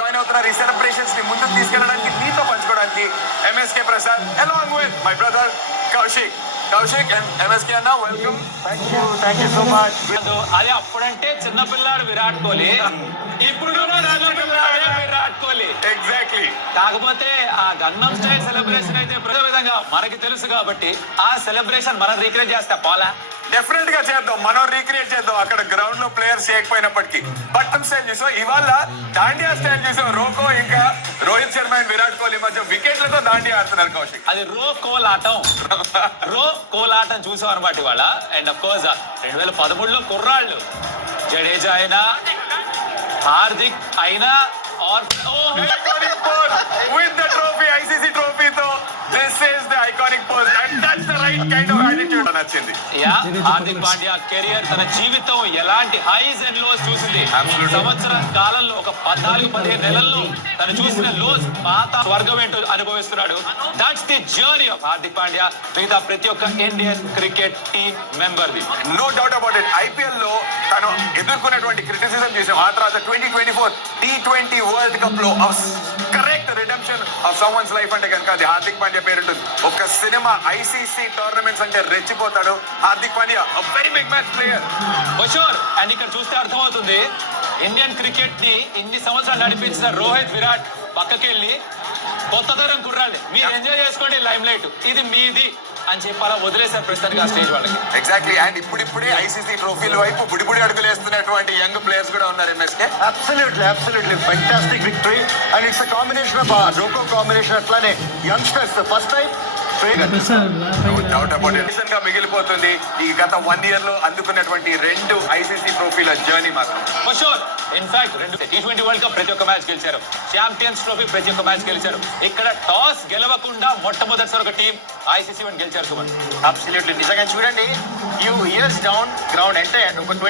Join అవుతున్నారు ఈ celebrations ని ముందుకు తీసుకెళ్ళడానికి, మీతో పంచుకోవడానికి MSK Prasad along with my brother Kaushik and MSK అన్న, welcome. Thank you so much. అది అప్పుడంటే చిన్నపిల్లాడు విరాట్ కోహ్లీ, ఇప్పుడు చిన్నపిల్లాడే విరాట్ కోహ్లీ. ఎగ్జాక్ట్లీ. కాకపోతే ఆ గన్నం స్టైల్ సెలబ్రేషన్ అయితే ప్రతి విధంగా మనకి తెలుసు కాబట్టి ఆ సెలబ్రేషన్ మనం రీక్రియేట్ చేస్తే పోలా. డెఫినెట్ గా చేద్దాం, మనం రీక్రియేట్ చేద్దాం. అక్కడ గ్రౌండ్ లో ప్లేయర్స్ చేయకపోయినప్పటికీ బట్టం స్టైల్ చూసాం, ఇవాళ దాండియా స్టైల్ చూసాం. రోకో ఇంకా రోహిత్ శర్మ అండ్ విరాట్ కోహ్లీ మధ్య వికెట్లతో దాండియా ఆడుతున్నారు కౌశిక్. అది కోలాటం చూసాం అనమాట ఇవాళ. అండ్ అఫ్ కోర్స్ 2013లో కుర్రాళ్ళు జడేజా అయినా హార్దిక్ అయినా Iconic pose with the trophy, ICC trophy తో this is the iconic pose and that's the right kind of attitude. నచ్చింది. హార్దిక్ పాండ్యా కెరియర్, తన జీవితం ఎలాంటి హైస్ అండ్ లోస్ చూసింది. సంవత్సరం కాలంలో ఒక 14-15 నెలల్లో తను చూసిన లోస్, పాత స్వర్గం ఏంటో అనుభవిస్తున్నాడు. That's the journey of Hardik Pandya, మిగతా ప్రతి ఒక్క ఇండియన్ క్రికెట్ టీమ్ మెంబర్ ది. No doubt about it. IPL లో తను ఎదుర్కొన్నటువంటి క్రిటిసిజం చూసాం. ఆ తర్వాత 2024 T20 వరల్డ్ కప్ లో correct redemption of someone's life అంటే కనుక అది హార్దిక్ పాండ్యా పేరుంటుంది. ఒక సినిమా ఐసీసీ టోర్నమెంట్స్ అంటే రెచ్చిపోతాడు Hardik Pandya. Very big match player sure. And ఇక్కడ చూస్తే అర్థమవుతుంది, ఇండియన్ క్రికెట్ ని ఇన్ని సంవత్సరాలు నడిపించిన రోహిత్, విరాట్ పక్కకెళ్ళి కొత్త తరం కుర్రాళ్ళు మీరు ఎంజాయ్ చేసుకోండి, లైమ్ లైట్ ఇది మీది అని చెప్పాలా వదిలేశారు ప్రస్తుతానికి ఆ స్టేజ్ వాళ్ళకి. ఎగ్జాక్ట్లీ. అండ్ ఇప్పుడిప్పుడే ఐసీసీ ట్రోఫీల వైపు బుడిబుడి అడుగులు వేస్తున్నటువంటి యంగ్ ప్లేయర్స్ కూడా ఉన్నారు MSK. Absolutely fantastic victory and it's combination of RoKo combination, అట్లానే youngsters first time doubt about it గా మిగిలిపోతుంది ఈ గత 1 year లో అందుకున్నటువంటి 2 ఐసీసీ ట్రోఫీల జర్నీ మాత్రం. Sure. In fact 2 T20 world cup ప్రతి ఒక్క మ్యాచ్ గెలిచారు, ఛాంపియన్స్ ట్రోఫీ ప్రతి ఒక్క మ్యాచ్ గెలిచారు. ఇక్కడ టాస్ గెలవకుండా మొట్టమొదటిసారి ఒక టీం ఐసీసీ వన్ గెలిచారు. సుమన్ అబ్సల్యూట్లీ నిజంగా చూడండి, ఫ్యూ ఇయర్స్ డౌన్ గ్రౌండ్ అంటే ఒక 20